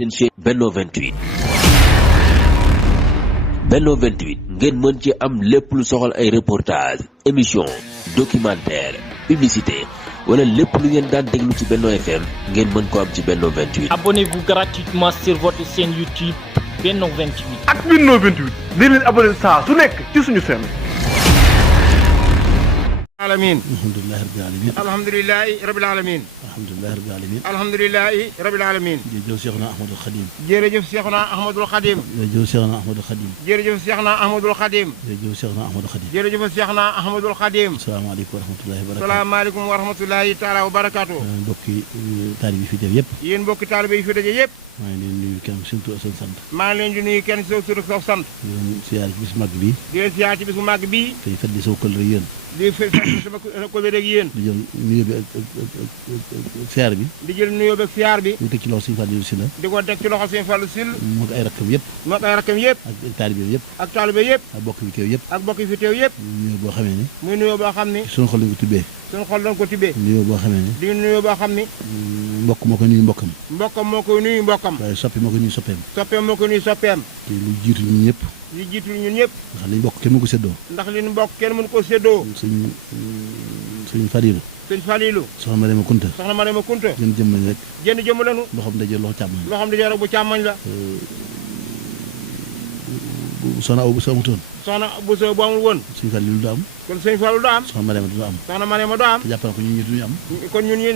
seen chaîne Benno 28 Benno 28 ngeen mën ci am lépp lu soxal ay reportage émission documentaire publicité wala lépp lu ngeen daan déglu ci Benno FM ngeen mën ko am ci Benno 28. Abonnez-vous gratuitement sur votre chaîne YouTube Benno 28. ak Benno 28 di leen abonné saa su nekk ci suñu chaîne. alamin alhamdulillahi rabbil alamin alhamdulillahi rabbil alamin jërëjëf Cheikhna Ahmadul Khadim jërëjëf Cheikhna Ahmadul Khadim jërëjëf Cheikhna Ahmadul Khadim jërëjëf Cheikhna Ahmadul Khadim jërëjëf Cheikhna Ahmadul Khadim jërëjëf Cheikhna Ahmadul Khadim salaamaaleykum wa rahmatullahi salaamaaleykum wa rahmatullahi taala wa barakatuh wa barakatuh mbokki taalibe yi fi teew yëpp yéen mbokki taalibe yi fi daje yëpp maa ngi leen nuyu kenn seen tur ak seen sant maa ngi leen di nuyu kenn soo tur ak soo sant di leen siyaar ci bis mag bi di leen siyaar ci bis bu mag bii tey fet di soo kël rek yéen di fekk sama ko rek yéen di jël nuyoo bi ak siyaar bi di jël nuyoo bi ak siyaar bi ñu teg ci loxo Sëñ Fallu si la di ko teg ci loxo Sëñ Fallu sil moo ko ay rakkam yëpp moo ko ay rakkam yëpp ak taalibe yëpp ak taalibe yëpp ak bokk fi teew yëpp ak bokk fi teew yëpp nuyoo boo xamee ne muy nuyoo boo xam ni suñu xol lañ ko tibbee suñu xol lañ ko tibbee nuyoo boo xamee ne di nuyoo boo xam ni mbokk moo ko nuyu mbokkam mbokkam moo koy nuyu mbokkam waaye soppi moo ko nuyu soppeem soppeem moo ko nuyu soppeem te lu jiitu ñun ñëpp li jiitu ñun ñëpp ndax liñ bokk kenn mënu ko séddoo ndax li ñu bokk kenn mënu ko séddoo sëñ Fadilu sëñ Falilu soxna Mariama Kunta soxna Mariama Kunta jën jëm lañ rek jënd jëmm lañu loxoom daje loxo càmmoñ loo xam ne jaro bu càmmoñ la soxna aw bu sa amutoon soxna bu sa bu amul woon sëñ Falilu du am kon sëñ Fallu du am soxna Mariama du am soxna Mariama du am te jàpp na ko ñun ñi duñu am kon ñun ñi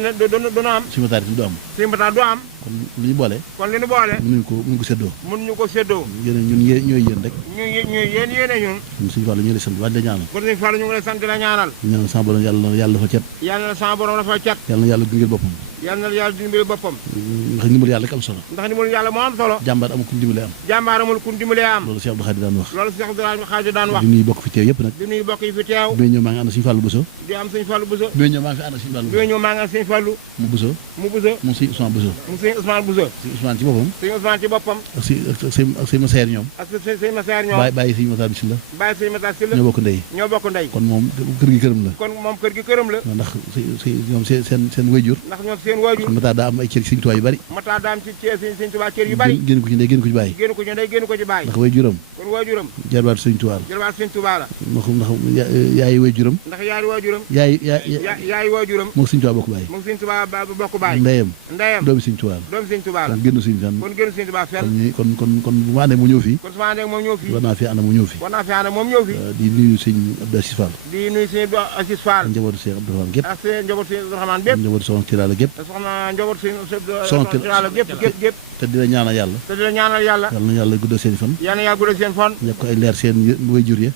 doona am suñu mataar du am sëñ Bata du am kon lu ñu boole kon li ñu boole mënuñ ko séddoo mënuñu ko séddoo yéen ñun ñooy yéen rek ñuy yéen ñun ñun sëñ Fallu ñu ngi lay sant waaj la ñaanal kon sëñ Fallu ñu ngi lay sant la ñaanal ñaanal sama borom yàlla dafa cet yàlla na sama borom dafa cat yàlla na yàlla dungeel boppam yàlla na yàlla dimbali boppam ndax ndimbal yàlla rek am solo ndax ndimbal yàlla moo am solo jàmbaar amul ku dimbalee am jàmbaar amul ku dimbalee am loolu Cheikh Abdou Khadir daan wax loolu Cheikh Abdou Khadir daan wax di nuyu bokk fi teew yëpp nag di nuyu bokk yi fi teew bi ñëw maa ngi ànd sëñ Fallu Bousso di am sëñ Fallu Bousso bi ñëw maa ngi fi ànd sëñ Fallu bi ñëw maa ngi am sëñ Fallu mu Bousso mu Bousso mu sëñ Ousmane Bousso mu sëñ Ousmane Bousso sëñ Ousmane ci boppam sëñ Ousmane ci boppam ak sëñ Masayer ñoom ak sëñ Masayer ñoom bàyyi sëñ Masayer bi si la bàyyi sëñ Masayer si la ñoo bokk ndey kon moom kër gi këram la kon moom kër gi këram la ndax ñoom seen wayjur ndax ñoom seen wayjur Mataa daa am ay cër sëñ Tuubaa yu bari Mataa daa am ci sëñ Tuubaa cër yu bari génn ko ci ndey génn ko ci bàyyi génn ko ci ndey génn ko ci bàyyi ndax wayjuram kon wayjuram jarbaatu sëñ Tuubaa la jarbaatu sëñ Tuubaa la ndax yaay wayjuram ndax yaay wayjuram yaay wayjuram moo sëñ Tuubaa bokk bàyyi moo sëñ Tuubaa bokk bàyyi ndeyam doomi sëñ Tuubaa la doomi sëñ Tuubaa la kon génn sëñ fenn kon génn sëñ Tuubaa fenn kon bu ma àndee mu ñëw fii kon su ma àndee moom ñëw fii war naa fi ànd mu ñëw fii war naa fi ànd moom ñëw fii di nuyu sëñ Abdou Assis Fall di nuyu sëñ Abdou Assis Fall njabootu sëñ Abdou Rahmane gépp ak sëñ njabootu sëñ Abdou Rahmane bépp njabootu soxna Tiraala gépp soxna njabootu sëñ Tiraala gépp te di la ñaanal yàlla yàlla na yàlla guddal seen fan yàlla na yàlla guddal seen fan yokk ay leer seen wayjur ya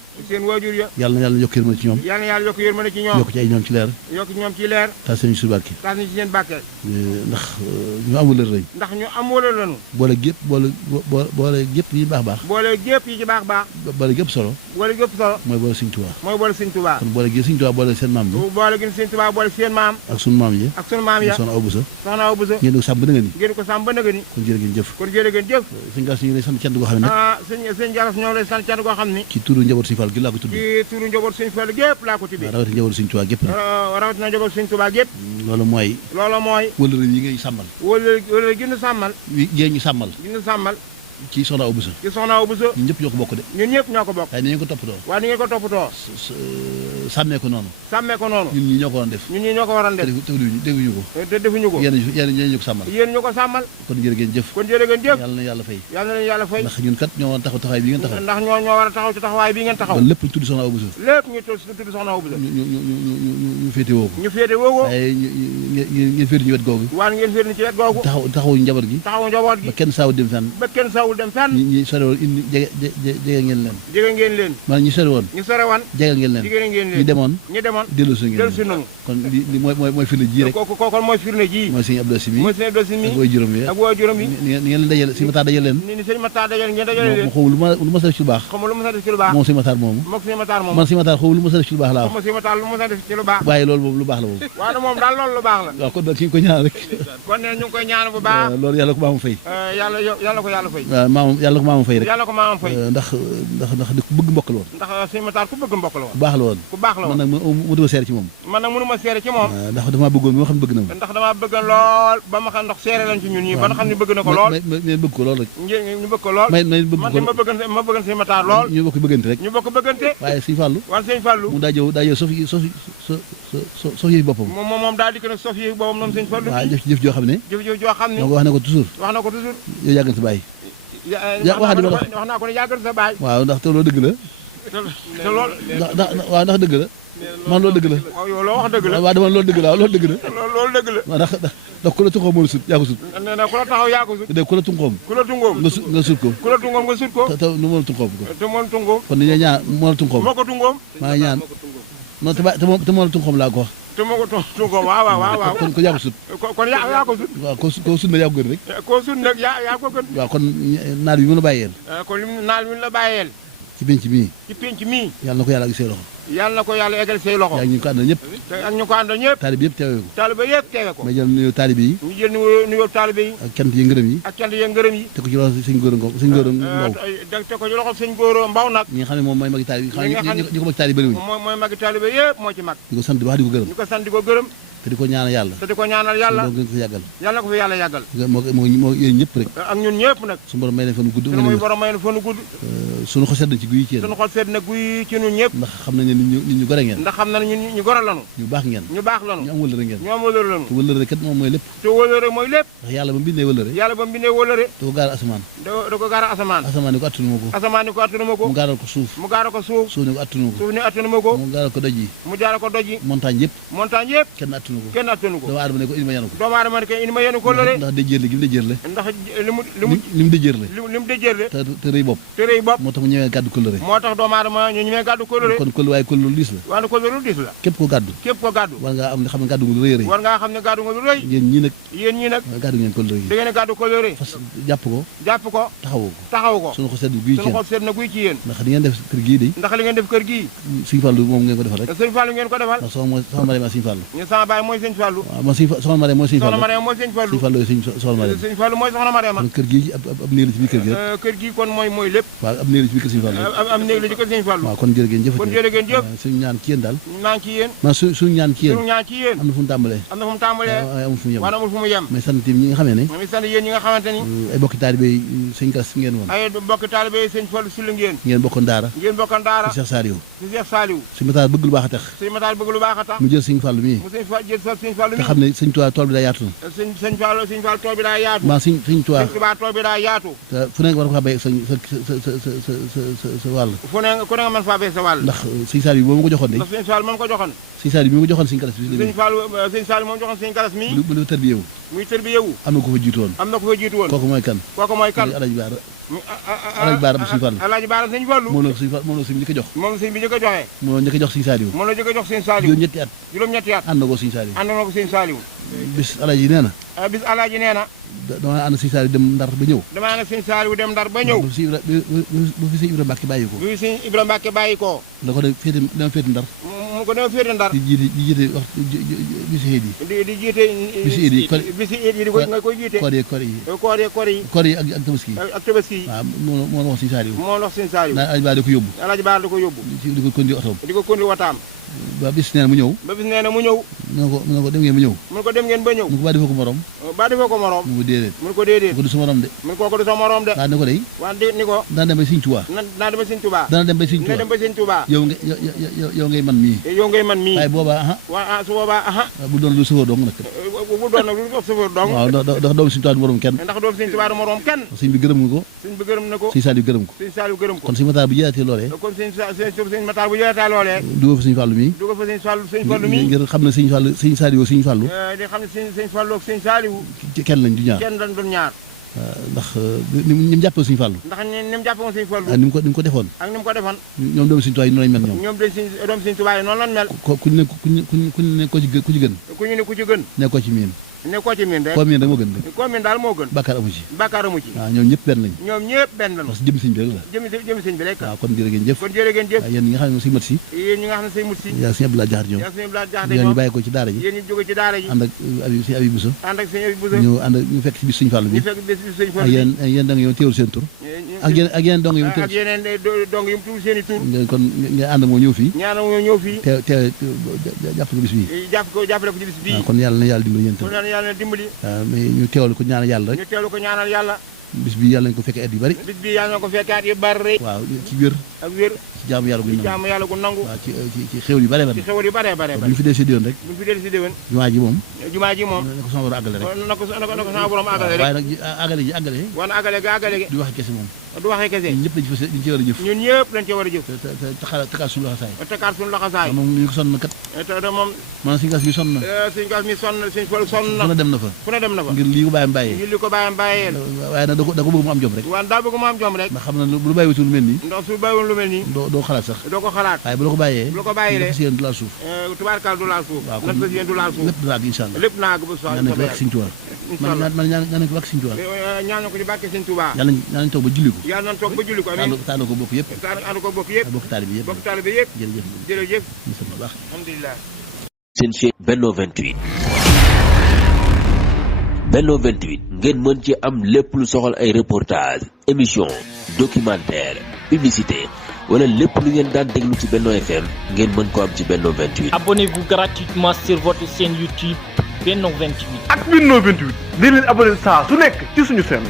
yàlla na yàlla yokk yërmande ci ñoom yàlla na yàlla yokk yërmande ci ñoom yokk ci ay ñoom ci leer yokk ñoom ci leer taas seen ci barke taas ñu ci seen barke ndax ñu am wëlër lañ ndax ñu am wëlër lañu boole gépp yi baax boole gépp yi ci baax boole gépp solo boole gépp solo mooy boole sëñ Tuubaa boole sëñ Tuubaa kon boole gi sëñ Tuubaa boole seen maam bi boole gi sëñ Tuubaa boole seen maam ak sunu maam yi soxna Awa Bousso ngeen ko sàmm ba nga ni kon jërë ngeen jëf sëñ Galas ñu ngi lay sant cant goo xam ne sëñ Galas ñoo lay sant cant goo xam ne ci turu njaboot sëñ Fall gi laa ko tudd ci turu njaboot sëñ Fall gépp laa ko tuddee rawatina njaboot sëñ Tuubaa gépp rawatina njaboot sëñ Tuubaa gépp loolu mooy wëlër yi ngay sàmmal wëlër gi ñu sàmmal gi ñu sàmmal ci soxna Awa Bousso ñun ñëpp ñoo ko bokk de ñun ñëpp ñoo ko bokk waaye ni ngeen ko toppatoo waaye ni ngeen ko toppatoo sàmmee ko noonu ñun ñi ñoo ko waroon def ñoo ko waroon def defuñu ko te defuñu ko yéen ñu ko sàmmal kon jërë ngeen jëf yàlla na yàlla fay ndax ñun kat ñoo war a taxaw taxawaay bi ngeen taxaw ndax ñoo war a taxaw ci taxawaay bi ngeen taxaw kon lépp ñu tudd soxna Awa Bousso ñu féete woo ko waaye ngeen féete ñu wet googu taxawu njaboot gi ba kenn saawu dem fenn ñi sore woon indi jege ngeen leen maanaam ñi sore woon jege ngeen leen ñi demoon dellu si ngeen kon li mooy firnde ji rek kon mooy firnde ji mooy sëñ Abdou Assis mi ak way juróom yi ni ngeen leen dajale sëñ Matar dajale leen ni sëñ Matar dajale ngeen dajale leen xaw lu ma sa def ci lu baax moom sëñ Matar moomu man sëñ Matar xaw lu ma sa def ci lu baax laa wax waaye loolu moom lu baax la moom waaye moom daal loolu lu baax la waaw kon daal ki ñu ko ñaan rek kon ne ñu ngi koy ñaan bu baax loolu yàlla ko baax mu fay yàlla ko yàlla fay maamam yàlla ko maamam fay rek yàlla ko maamam fay ndax di ku bëgg mbokk la woon ndax sëñ Matar ku bëgg mbokk la woon ku baax la woon ku baax la woon man nag mënuma seere ci moom mënuma seere ci moom ndax damaa bëggoon ba ma xam ne bëgg na ma ndax damaa bëgg lool ba ma xam ndax seere lañ ci ñun ñi ba nga xam ne bëgg na ko lool ngeen bëgg ko lool rek ñu bëgg ko lool man ma bëgg sëñ Matar lool ñu bokk bëggante rek ñu bokk bëggante waaye sëñ Fallou waaye sëñ Fallou mu daa jëw sof yëfi boppam moom daal di ko nag sof yëfi boppam moom sëñ Fallou waaw jëf ci jëf joo xam ne wax na ko toujours yow yàgg na sa bàyyi wax naa ko ne yàgg na sa bàyyi waaw ndax te loolu dëgg la te loolu waaw ndax dëgg la man loolu dëgg la yow loo wax dëgg la waaw dama loolu dëgg la waaw loolu dëgg la loolu dëgg la ndax ku la tunxoom moo la sut yaa ko sut nee na ku la taxaw yaa ko sut de ku la tunxoom nga sut ko ku la tungoom nga sut ko te nu moo la tunxoom ko te moo la tungoom kon ni ñaan moo la tunxoom moo ko tungoom maa ngi ñaan non te moo la tunxoom laa ko wax te moo ko tungoom waaw kon yaa ko sut kon yaa ko sut waaw koo sut nag yaa ko gën rek koo sut nag yaa ko gën waaw kon naal bi mu la bàyyeel kon naal bi mu la bàyyeel ci penc mii yàlla na ko yàlla ak say loxo yàlla na ko yàlla eggal say loxo yaa ngi ñu ko àndal ñëpp ak ñu ko àndal ñëpp taalibe yëpp teewe ko taalibe yëpp teewe ko may jël nuyoo taalibe yi ñu jël nuyoo taalibe yi ak cant yi ngërëm yi ak cant yi ngërëm yi te ko ci loxo sëñ góor Mbaw te ko ci loxo sëñ góor Mbaw nag ñi nga xam ne moom mooy magi taalibe ñi ko magi taalibe bëriwuñu mooy magi taalibe yëpp moo ci mag di ko sant baax di ko gërëm ñu ko sant di ko gërëm te di ko ñaanal yàlla yàlla ngeen ko fi yàggal yàlla ko fi yàlla yàggal moo yéen ñëpp rek ak ñun ñëpp nag suñu borom may leen fan gudd mooy borom may leen fan gudd suñu xol sedd na ci guy ci yéen suñu xol sedd na guy ci ñun ñëpp ndax xam nañ ne nit ñu gore ngeen ndax xam na ne ñu gore lanu ñu baax ngeen ñu baax lanu ñu am wëllëre ngeen ñu am wëllëre lanu te wëllëre kat moom mooy lépp te wëllëre mooy lépp ndax yàlla ba mu bindee wëllëre da ko gaaral asamaan da ko gaaral asamaan ni ko attunu ma ko mu gaaral ko suuf suuf ni ko attunu ko suuf ni attunu ma ko mu gaaral ko doj yi mu gaaral ko doj yi montagne yëpp kenn attunu ko doomu aadama ne ko indi ma yanu ko doomu aadama ne ko indi ma yenu ko lële ndax dëjërle gi mu dëjërle ndax li mu dëjërle te rëy bopp moo tax mu ñëwee gàddu kóllëre moo tax doomu aadama ñu ñëwee gàddu kóllëre kon kóllëre waaye kóllëre lu diis la waaye kóllëre lu diis la képp ko gàddu war ngaa am xam ne gàddu nga lu rëy rëy war ngaa xam ne gàddu nga lu rëy yéen ñii nag gàddu ngeen kóllëre yi da ngeen gàddu kóllëre fas jàpp ko taxawu ko suñu ko sedd guy ci yéen ndax li ngeen def kër gii de ndax li ngeen def kër gii Sëñ Fallu moom ngeen ko defal rek Sëñ Fallu ngeen ko defal ndax soxna Mariama Sëñ Fallu ñu sama baay mooy Sëñ Fallu soxna Mariama mooy Sëñ Fallu soxna Mariama mooy Sëñ Fallu Sëñ Fallu soxna Mariama Sëñ Fallu mooy soxna Mariama kër gii ab néeg la ci biir kër gi rek kër gii kon mooy lépp waaw ab néeg la ci biir kër Sëñ Fallu am néeg la ci kër Sëñ Fallu waaw kon jërë ngeen jëf suñu ñaan ci yéen daal ñaan ci yéen suñu ñaan ci yéen am na fu mu tàmbalee waaye amul fu mu yem mais sant ñi nga xamee ne mais sant yéen ñi nga xamante ni ay bokki taalibe yi sëñ Galas ngeen woon ay bokki taalibe yi Sëñ Fallu si la ngeen bokkoon daara ci Cheikh Saliou Sëñ Matar bëgg lu baax a tax Sëñ Matar bëgg lu baax a tax mu jël Sëñ Fallu mii te xam ne Sëñ Tuubaa tool bi daa yaatu na Sëñ Fallu tool bi daa yaatu Sëñ Tuubaa tool bi daa yaatu te fu ne nga war ko faa béy sa wàll fu ne ku ne nga mën faa béy sa wàll ndax Sëñ Saliou boo ma ko joxoon de Sëñ Fallu moom ko joxoon Sëñ Saliou mi ma ko joxoon Sëñ Galas Sëñ Fallu moom joxoon Sëñ Galas mi bu tër bi yow muy tër bi yow am na ko fa jiitu woon kooku mooy kan Alaaji Baara Sëñ Fallu Alaaji Baara Sëñ Fallu moom la sëñ bi njëkk a jox moom sëñ bi njëkk a joxe moom la njëkk a jox Sëñ Saliou moom la njëkk a jox Sëñ Saliou juróom-ñetti at ànd na ko Sëñ Saliou ànd na ko Sëñ Saliou bis Alaaji nee na bis Alaaji nee na dama ànd Sëñ Saliou dem Ndar ba ñëw dama ànd Sëñ Saliou dem Ndar ba ñëw bu fi Sëñ Ibra Mbàkke bàyyi ko bu fi Sëñ Ibra Mbàkke bàyyi ko la ko dama féete Ndar mu ko dama féete Ndar di jiite wax bisi eed yi di jiite bisi eed yi nga koy jiite koor yi ak tabaski yi waaw moo la wax Sëñ Saliou moo la wax Sëñ Saliou Alaaji Baara da ko yóbbu Alaaji Baara da ko yóbbu di ko kondi otoom di ko kondi wataam ba bis nee na mu ñëw mu ne ko dem ngeen ba ñëw mu ne ko dem ngeen ba ñëw mu ne ko ba defoo ko morom mu ko déedéet mu ne ko déedéet mu ko du sa morom de mu ne kooku du sa morom de daa ne ko day ni ko dana dem ba Sëñ Tuubaa dana dem ba Sëñ Tuubaa yow ngay man mii waaye boobaa su boobaa bu doon lu sëfoo dong nag bu doon nag lu sëfoo dong waaw ndax doomu Sëñ Tuubaa du morom kenn ndax doomu Sëñ Tuubaa du morom kenn sëñ bi gërëm nga ko na ko Sëñ Saliou gërëm ko kon Sëñ Matar bu jëlaatee loolee kon Sëñ Matar bu jëlaatee loolee dugal fa Sëñ Fallu mii ngir xam ne Sëñ Fallu Sëñ Saliou Sëñ Fallu di xam ne Sëñ Fallu ak Sëñ Saliou kenn lañ du ñaar ndax ni mu jàppee Sëñ Fallu ndax ni mu jàppee Sëñ Fallu ni mu ko defoon ñoom doomu Sëñ Tuubaa yi noonu lañ mel ñoom doomu Sëñ Tuubaa yi noonu lañ mel ku ñu ne ku ci gën ku ñu ne ku ci gën nekkoo ci miin ne koo ci miin rek koo miin rek moo gën rek koo miin daal moo gën bàkkaar amu ci waaw ñoom ñëpp benn lañ ñoom ñëpp benn lañ parce que jëm sëñ bi rek la jëm sëñ bi rek waaw kon jërë ngeen jëf waaw yéen ñi nga xam ne sëñ mat si yéen ñi nga xam ne sëñ mut si yaa sëñ Abdoulaye Jaxate ñoom yéen ñu bàyyi ko ci daara ji yéen ñu jóge ci daara ji ànd ak sëñ Abi Bousso ñu fekk ci bis sëñ Fallu bi ak yéen dong yoon teewul seen tur ak yeneen dong yu tuur seen i tur kon nga ànd moo ñëw fii te jàpp ko bis bii jàppale ko ci bis bii waaw kon yàlla na yàlla dimbali yéen tam kon yàlla na dimbali waaw mais ñu teewal ko ñaanal yàlla rek bis bi yàlla nañ ko fekkee at yu bari bis bi yàlla nañ ko fekkee at yu bari waaw ci wér ak wér ci jaamu yàlla gu nangu waaw ci xéwal yu bari bu ñu fi del si déwén rek jumaa ji moom na ko sama borom àggale rek na ko sama borom àggale rek waaye nag àggale wan àggale gi du waxe kese moom du waxee kese ñun ñëpp dañ ci war a jëf ñun ñëpp dañ ci war a jëf te takaat suñu laxasaay moom ñu ko sonn na kat te moom maanaam suñu gas mi sonn na suñu gas mi sonn na fu ne dem na fa ngir lii ko bàyyam bàyyee waaye nag da ko bëgg mu am jom rek waaw daa bëgg mu am jom rek ndax xam na lu bàyyiwutul lu mel nii ndax su bàyyiwul lu mel nii doo xalaat sax doo ko xalaat waaye bu la ko bàyyee rek si yéen du laal suuf tubaarkaal du laal suuf waaw nag si yéen du laal suuf lépp du laag incha allah lépp naag ba soxla ñaan nañ ko bàkk Sëñ Tuubaa man ñaan nañ ko bàkk Sëñ Tuubaa ñaan nañ ko ci bàkk Sëñ Tuubaa yàlla nañ toog ba julli ko yàlla nañ toog ba julli ko amiin taal ko bokk yëpp bokk taalibe yëpp jërëjëf baax alhamdulilah seen chaîne Benno 28 Benno 28 ngeen mën ci am lépp lu soxal ay reportage émission documentaire publicité wala lépp lu ngeen daan déglu ci Benno FM ngeen mën ko am ci Benno 28. Abonnez-vous gratuitement sur votre chaîne YouTube Benno 28. ak Benno 28 di leen abonné saa su nekk ci suñu chaîne.